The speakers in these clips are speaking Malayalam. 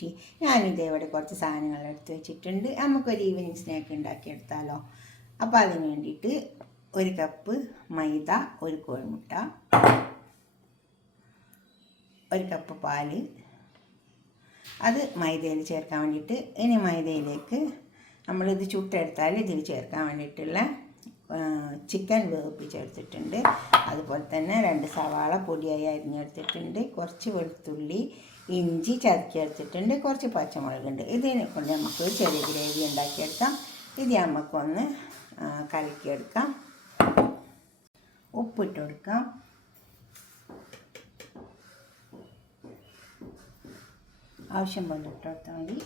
ഡിഷ്. ഞാനിതേവിടെ കുറച്ച് സാധനങ്ങൾ എടുത്ത് വെച്ചിട്ടുണ്ട്. നമുക്കൊരു ഈവനിങ് സ്നാക്ക് ഉണ്ടാക്കിയെടുത്താലോ. അപ്പോൾ അതിന് വേണ്ടിയിട്ട് 1 കപ്പ് മൈദ, 1 കോഴിമുട്ട, 1 കപ്പ് പാല്, അത് മൈദയിൽ ചേർക്കാൻ വേണ്ടിയിട്ട്. ഇനി മൈദയിലേക്ക് നമ്മളിത് ചുട്ടെടുത്താൽ ഇതിൽ ചേർക്കാൻ വേണ്ടിയിട്ടുള്ള ചിക്കൻ വേവിപ്പിച്ചെടുത്തിട്ടുണ്ട്. അതുപോലെ തന്നെ 2 സവാള പൊടിയായി അരിഞ്ഞെടുത്തിട്ടുണ്ട്. കുറച്ച് വെളുത്തുള്ളി, ഇഞ്ചി ചതക്കിയെടുത്തിട്ടുണ്ട്. കുറച്ച് പച്ചമുളകുണ്ട്. ഇതിനെ കൊണ്ട് നമുക്ക് ചെറിയ ഗ്രേവി ഉണ്ടാക്കിയെടുക്കാം. ഇത് നമുക്കൊന്ന് കലക്കിയെടുക്കാം. ഉപ്പിട്ട് കൊടുക്കാം. ആവശ്യം പോലെ ഇട്ട് കൊടുത്താൽ മതി.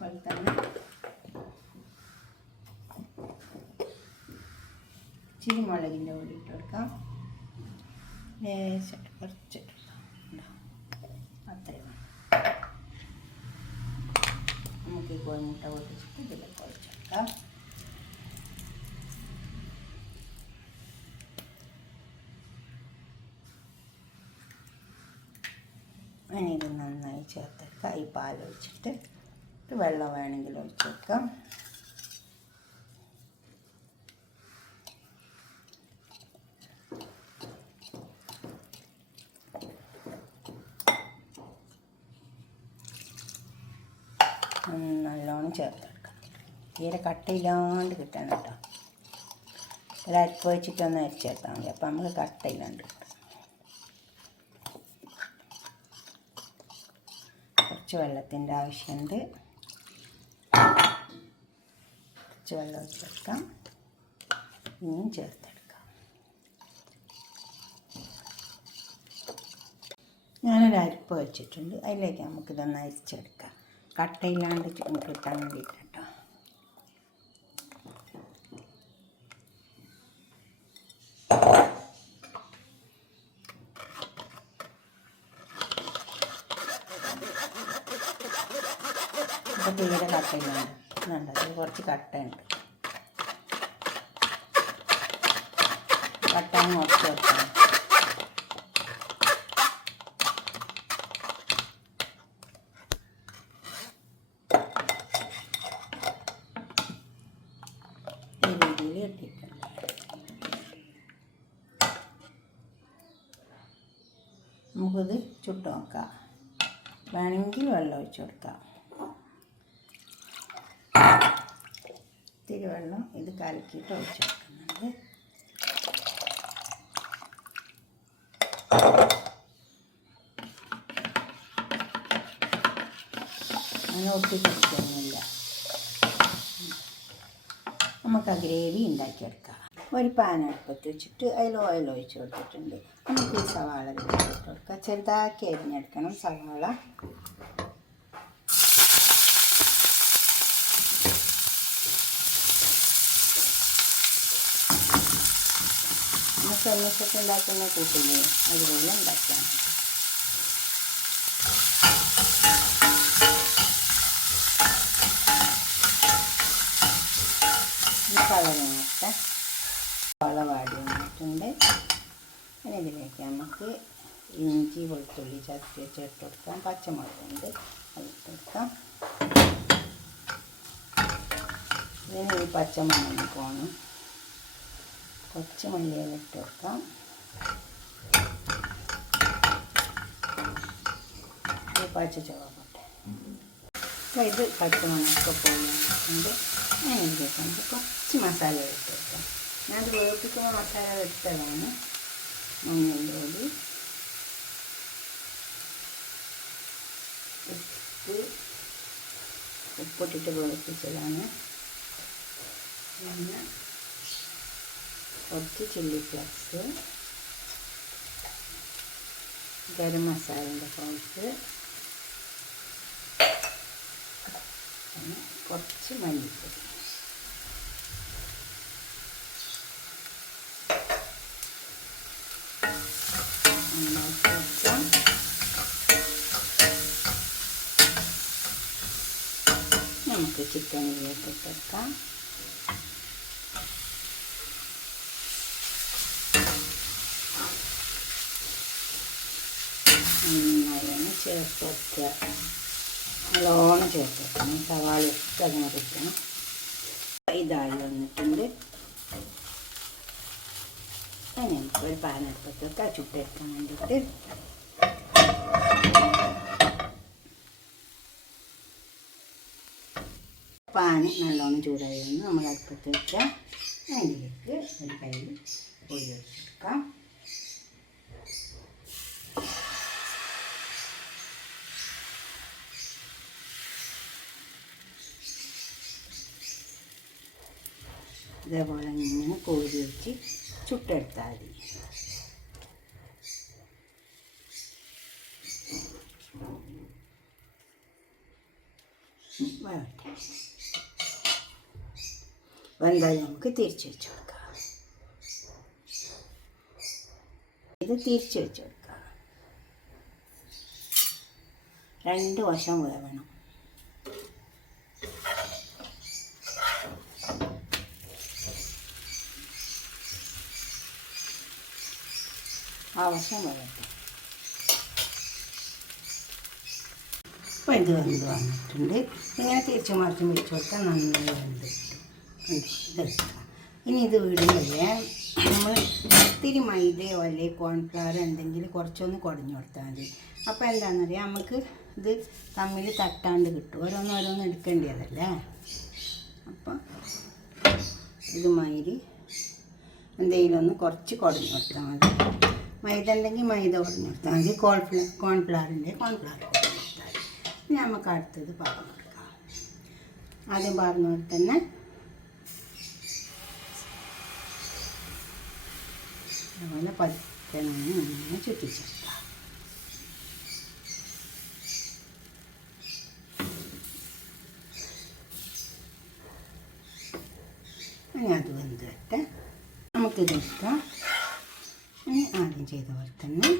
അതുപോലെ തന്നെ ഇച്ചിരി മുളകിൻ്റെ പൊടി ഇട്ട് കൊടുക്കാം. കുറച്ച് അത്രയും നമുക്ക് ഈ കോഴിമുട്ട പൊട്ടിച്ചിട്ട് ഇതിൽ കുഴച്ചെടുക്കാം. ഇനി ഇത് നന്നായി ചേർത്തെടുക്കാം. ഈ പാൽ ഒഴിച്ചിട്ട് വെള്ളം വേണമെങ്കിൽ ഒഴിച്ചെടുക്കാം. നല്ലോണം ചേർത്തെടുക്കാം. തീരെ കട്ടയില്ലാണ്ട് കിട്ടണം കേട്ടോ. ഒരു അരിപ്പ് വെച്ചിട്ടൊന്ന് അരിച്ചെടുത്താൽ മതി. അപ്പോൾ നമുക്ക് കട്ടയില്ലാണ്ട് കിട്ടും. കുറച്ച് വെള്ളത്തിൻ്റെ ആവശ്യമുണ്ട്. കുറച്ച് വെള്ളം ഒഴിച്ചെടുക്കാം. ഇനിയും ചേർത്തെടുക്കാം. ഞാനൊരു അരിപ്പ് വെച്ചിട്ടുണ്ട്. അതിലേക്ക് നമുക്കിതൊന്ന് അരിച്ചെടുക്കാം. കട്ടയില്ലാണ്ട് കിട്ടാൻ വേണ്ടിയിട്ട് കേട്ടോ. അപ്പോൾ തീരെ കട്ടയില്ലാണ്ട് നല്ലത്. കുറച്ച് കട്ടയുണ്ട്. കട്ട മുറിച്ച് വെക്കണം. നമുക്കിത് ചുട്ട് നോക്കാം. വേണമെങ്കിൽ വെള്ളം ഒഴിച്ച് കൊടുക്കാം. ഇത്തിരി വെള്ളം ഇത് കലക്കിയിട്ട് ഒഴിച്ച് കൊടുക്കുന്നുണ്ട്. അങ്ങനെ ഒട്ടിപ്പിടിക്കൊന്നുമില്ല. നമുക്ക് ആ ഗ്രേവി ഉണ്ടാക്കിയെടുക്കാം. ഒരു പാൻ അടുപ്പത്ത് വെച്ചിട്ട് അതിൽ ഓയിൽ ഒഴിച്ച് കൊടുത്തിട്ടുണ്ട്. നമുക്ക് ഈ സവാള ഇട്ട് കൊടുക്കാം. ചെറുതാക്കി അരിഞ്ഞെടുക്കണം സവാള. സമൂസൊക്കെ ഉണ്ടാക്കുന്ന കൂട്ടില്ലേ അതുപോലെ ഉണ്ടാക്കാം. കളറിനൊക്കെ വളവാടി വന്നിട്ടുണ്ട്. പിന്നെ ഇതിലേക്ക് നമുക്ക് ഇഞ്ചി വെളുത്തുള്ളി ചതച്ച് ചേർത്ത് കൊടുക്കാം. പച്ചമുളകുണ്ട്, അതിട്ട് കൊടുക്കാം. ഇതിന് ഈ പച്ചമുളക് പോകണം. കുറച്ച് മല്ലിയില ഇട്ട് കൊടുക്കാം. പച്ച ചുവപ്പട്ടെ. അപ്പോൾ ഇത് പച്ചമുളകൊക്കെ പോകുന്നുണ്ട്. ഞാൻ ഇതിലേക്ക് നമുക്ക് കുറച്ച് മസാല ഇട്ട് കൊടുക്കാം. ഞാനത് വേപ്പിക്കുന്ന മസാല എടുത്തതാണ്. മഞ്ഞൾപ്പൊടി, ഉപ്പിട്ടിട്ട് വേപ്പിച്ചതാണ്. പിന്നെ കുറച്ച് ചില്ലി ഫ്ലേക്സ്, ഗരം മസാലയുടെ പൗഡർ, പിന്നെ കുറച്ച് മല്ലിപ്പൊടി. നമുക്ക് ചിക്കനിലേക്ക് ഇട്ടെടുക്കാം. നന്നായി ഒന്ന് ചേർത്ത് വയ്ക്കുക. നല്ലോണം ചേർത്ത് വെക്കണം. സവാള ഒക്കെ അതിനെ വെക്കണം. ഇതായി വന്നിട്ടുണ്ട്. അതിന് നമുക്ക് ഒരു പാൻ എടുത്തിട്ട് വെക്കുക. ചുട്ടെടുക്കാൻ വേണ്ടിയിട്ട് പാൻ നല്ലോണം ചൂടായി വന്ന് നമ്മൾ അടുപ്പത്ത് വെക്കുക. അതിലേക്ക് ഒരു കയ്യിൽ പൊടി വെച്ചെടുക്കാം. ഇതേപോലെ ഇങ്ങനെ കോരി വെച്ച് ചുട്ടെടുത്താൽ മതി. വെന്താലും നമുക്ക് തിരിച്ച് വെച്ച് കൊടുക്കാം. ഇത് തിരിച്ച് വെച്ച് കൊടുക്കാം. 2 വശം വേവണം. ആവശ്യം വരട്ടെ. അപ്പോൾ ഇത് വെന്ത് വന്നിട്ടുണ്ട്. ഇങ്ങനെ തിരിച്ച് മറിച്ചും വെച്ച് കൊടുത്താൽ നന്നായി വെന്ത് ഇതെടുക്കാം. ഇനി ഇത് വീടുകളിലെ നമ്മൾ ഇത്തിരി മൈദയോ അല്ലെങ്കിൽ കോൺഫ്ലവർ എന്തെങ്കിലും കുറച്ചൊന്ന് കുടഞ്ഞു കൊടുത്താൽ മതി. അപ്പോൾ എന്താണെന്നറിയാം, നമുക്ക് ഇത് തമ്മിൽ തട്ടാണ്ട് കിട്ടും. ഓരോന്നോരോന്ന് എടുക്കേണ്ടതല്ലേ. അപ്പം ഇതുമാതിരി എന്തെങ്കിലും ഒന്ന് കുറച്ച് കുടഞ്ഞു കൊടുത്താൽ മതി. മൈദ ഉണ്ടെങ്കിൽ മൈദ കുടഞ്ഞു കൊടുത്താൽ മതി. കോൺഫ്ലവറിൻ്റെ കോൺഫ്ലവർ കുടഞ്ഞു കൊടുത്താൽ മതി. നമുക്ക് അടുത്തത് പറഞ്ഞു കൊടുക്കാം. ആദ്യം പറഞ്ഞ പോലെ തന്നെ അതുപോലെ പതുക്കെ ഇങ്ങനെ ചുറ്റിച്ചെടുക്കാം. ഇനി അത് വെന്ത് വരട്ടെ. നമുക്കിത് എടുക്കാം. ഇനി ആദ്യം ചെയ്ത പോലെ തന്നെ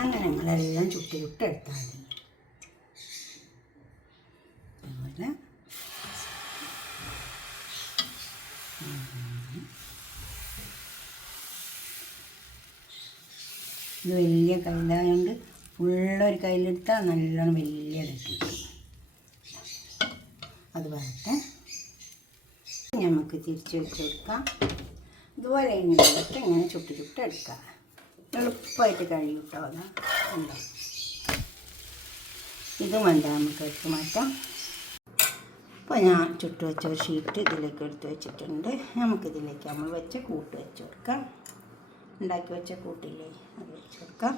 അങ്ങനെ ഞങ്ങളെല്ലാം ചുട്ടെടുത്താൽ മതി. അതുപോലെ ഇത് വലിയ കയ്യിലായതുകൊണ്ട് ഫുള്ളൊരു കയ്യിലെടുത്താൽ നല്ലോണം വലിയ കിട്ടും. അത് വരട്ടെ. നമുക്ക് തിരിച്ച് വെച്ച് കൊടുക്കാം. ഇതുപോലെ ഇങ്ങനെയൊക്കെ ഇങ്ങനെ ചുട്ടെടുക്കാം. എളുപ്പമായിട്ട് കഴിയും കേട്ടോ. അതാ ഉണ്ടോ. ഇതും എന്താ നമുക്ക് എടുത്ത് മാറ്റാം. അപ്പോൾ ഞാൻ ചുട്ട് വെച്ച ഒരു ഷീറ്റ് ഇതിലേക്ക് എടുത്ത് വെച്ചിട്ടുണ്ട്. നമുക്കിതിലേക്ക് നമ്മൾ വെച്ച കൂട്ട് വെച്ച് കൊടുക്കാം. ഉണ്ടാക്കി വെച്ച കൂട്ടില്ലേ അത് വെച്ച് കൊടുക്കാം.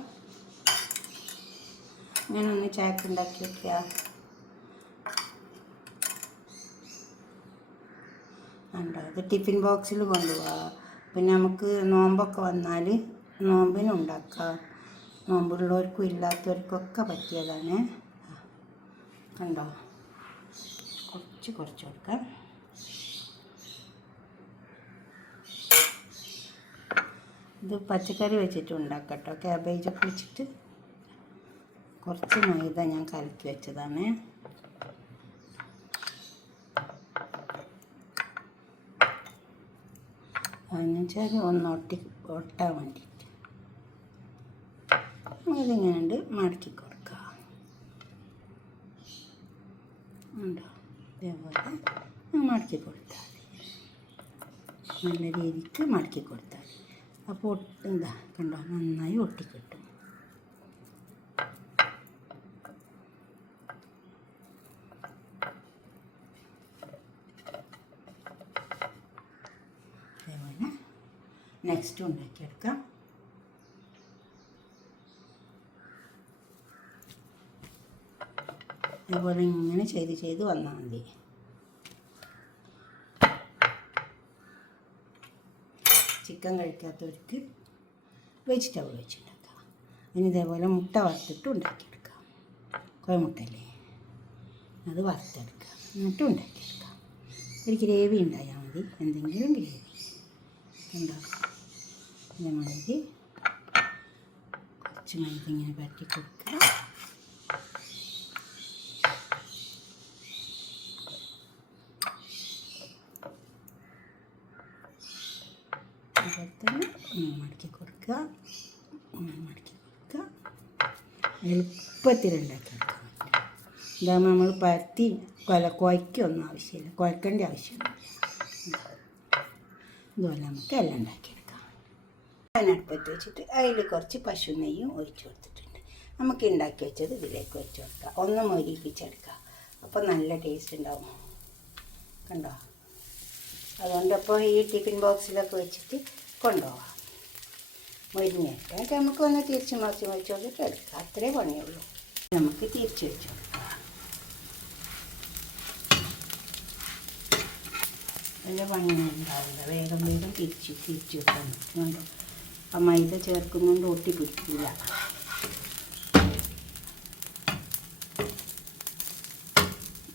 ഇങ്ങനെ ഒന്ന് ചാക്ക് ഉണ്ടാക്കി വയ്ക്കുക. ഉണ്ടോ. ഇത് ടിഫിൻ ബോക്സിൽ കൊണ്ടുപോകാം. പിന്നെ നമുക്ക് നോമ്പൊക്കെ വന്നാൽ നോമ്പിനുണ്ടാക്കാം. നോമ്പുള്ളവർക്കും ഇല്ലാത്തവർക്കൊക്കെ പറ്റിയതാണ്. കണ്ടോ. കുറച്ച് കൊടുക്കാം. ഇത് പച്ചക്കറി വെച്ചിട്ട് ഉണ്ടാക്കാം കേട്ടോ. ക്യാബേജൊക്കെ വെച്ചിട്ട് കുറച്ച് മൈദ ഞാൻ കലക്കി വെച്ചതാണ്. അതിന് വെച്ചാൽ ഒന്ന് ഒട്ടാൻ വേണ്ടിയിട്ട് ഇതിങ്ങനെ ഉണ്ട് മടക്കി കൊടുക്കാം. ഉണ്ടോ. ഇതേപോലെ മടക്കി കൊടുത്താൽ നല്ല രീതിക്ക് മടക്കി കൊടുത്താൽ അപ്പോൾ എന്താ കണ്ടോ നന്നായി ഒട്ടിക്കിട്ടും. അതേപോലെ നെക്സ്റ്റ് ഉണ്ടാക്കിയെടുക്കാം. അതുപോലെ ഇങ്ങനെ ചെയ്ത് വന്നാൽ മതി. ചിക്കൻ കഴിക്കാത്തവർക്ക് വെജിറ്റബിൾ വെച്ചുണ്ടാക്കാം. ഇനി ഇതേപോലെ മുട്ട വറുത്തിട്ട് ഉണ്ടാക്കിയെടുക്കാം. കോഴിമുട്ടല്ലേ അത് വറുത്തെടുക്കാം. എന്നിട്ട് ഉണ്ടാക്കിയെടുക്കാം. ഒരു ഗ്രേവി ഉണ്ടായാൽ മതി. എന്തെങ്കിലും ഗ്രേവി ഉണ്ടാകും. ഇതേമാതിരി കുറച്ച് മൈദ ഇങ്ങനെ പരത്തി കൊടുക്കുക. അതുപോലെ തന്നെ മടക്കി കൊടുക്കുക. എളുപ്പത്തിൽ ഉണ്ടാക്കിയെടുക്കാൻ പറ്റും. ഇതാകുമ്പോൾ നമ്മൾ പരത്തി കുഴയ്ക്കൊന്നും ആവശ്യമില്ല, കുഴക്കേണ്ട ആവശ്യമില്ല. ഇതുപോലെ നമുക്ക് എല്ലാം ഉണ്ടാക്കിയെടുക്കാം. അടുപ്പത്ത് വെച്ചിട്ട് അതിൽ കുറച്ച് പശു നെയ്യും ഒഴിച്ചു കൊടുത്തിട്ടുണ്ട്. നമുക്ക് ഉണ്ടാക്കി വെച്ചത് ഇതിലേക്ക് വെച്ച് കൊടുക്കാം. ഒന്ന് മൊരിപ്പിച്ചെടുക്കാം. അപ്പോൾ നല്ല ടേസ്റ്റ് ഉണ്ടാവും. കണ്ടോ? അതുകൊണ്ടപ്പോൾ ഈ ടിഫിൻ ബോക്സിലൊക്കെ വെച്ചിട്ട് കൊണ്ടുപോകാം. മൊരിഞ്ഞിട്ട് നമുക്ക് ഒന്ന് തിരിച്ച് മറിച്ച് വെച്ച് കൊടുത്തിട്ട് എടുക്കാം. അത്രേ പണിയുള്ളൂ. നമുക്ക് തിരിച്ച് വെച്ച് കൊടുക്കാം. വലിയ പണിയൊന്നും ഉണ്ടാവില്ല. വേഗം വേഗം തിരിച്ച് വെക്കാൻ പറ്റുന്നുണ്ടോ? ആ മൈദ ചേർക്കുന്നുണ്ട് ഒട്ടി പിടിക്കില്ല.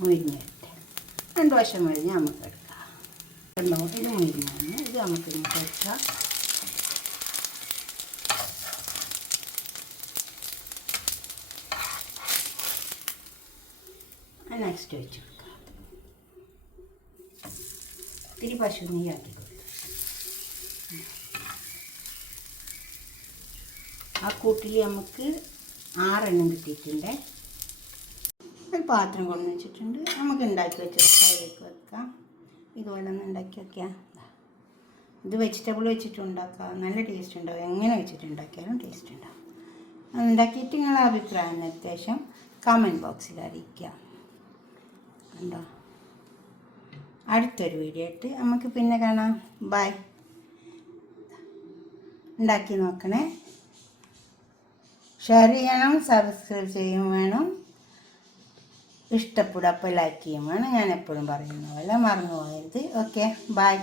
മുരിഞ്ഞിട്ട് 2 വശം മുരിഞ്ഞ് നമുക്ക് എടുക്കാം. കണ്ടോ? ഇത് മുരിഞ്ഞാണ്. ഇത് നമുക്ക് ഇങ്ങോട്ട് വെക്കാം. നെക്സ്റ്റ് വെച്ച് കൊടുക്കാം. ഇത്തിരി പശു നെയ്യ് ആക്കി കൊടുക്കും. ആ കൂട്ടിൽ നമുക്ക് 6 എണ്ണം കിട്ടിയിട്ടുണ്ട്. ഒരു പാത്രം കൊണ്ടു വെച്ചിട്ടുണ്ട്. നമുക്ക് ഉണ്ടാക്കി വെച്ചത് കയ്യിലേക്ക് വെക്കാം. ഇതുപോലെ ഒന്ന് ഉണ്ടാക്കി വയ്ക്കാം. ഇത് വെജിറ്റബിൾ വെച്ചിട്ട് ഉണ്ടാക്കാം. നല്ല ടേസ്റ്റ് ഉണ്ടാവും. എങ്ങനെ വെച്ചിട്ട് ഉണ്ടാക്കിയാലും ടേസ്റ്റ് ഉണ്ടാവും. ഉണ്ടാക്കിയിട്ട് നിങ്ങളുടെ അഭിപ്രായം നിർദ്ദേശം കമൻറ്റ് ബോക്സിൽ അറിയിക്കാം. ഉണ്ടോ? അടുത്തൊരു വീഡിയോ ആയിട്ട് നമുക്ക് പിന്നെ കാണാം. ബൈ. ഉണ്ടാക്കി നോക്കണേ. ഷെയർ ചെയ്യണം, സബ്സ്ക്രൈബ് ചെയ്യും വേണം. ഇഷ്ടപ്പെടും, അപ്പോൾ ലൈക്ക് ചെയ്യും വേണം. ഞാൻ എപ്പോഴും പറയുന്ന പോലെ മറന്നു പോകരുത്. Okay, by.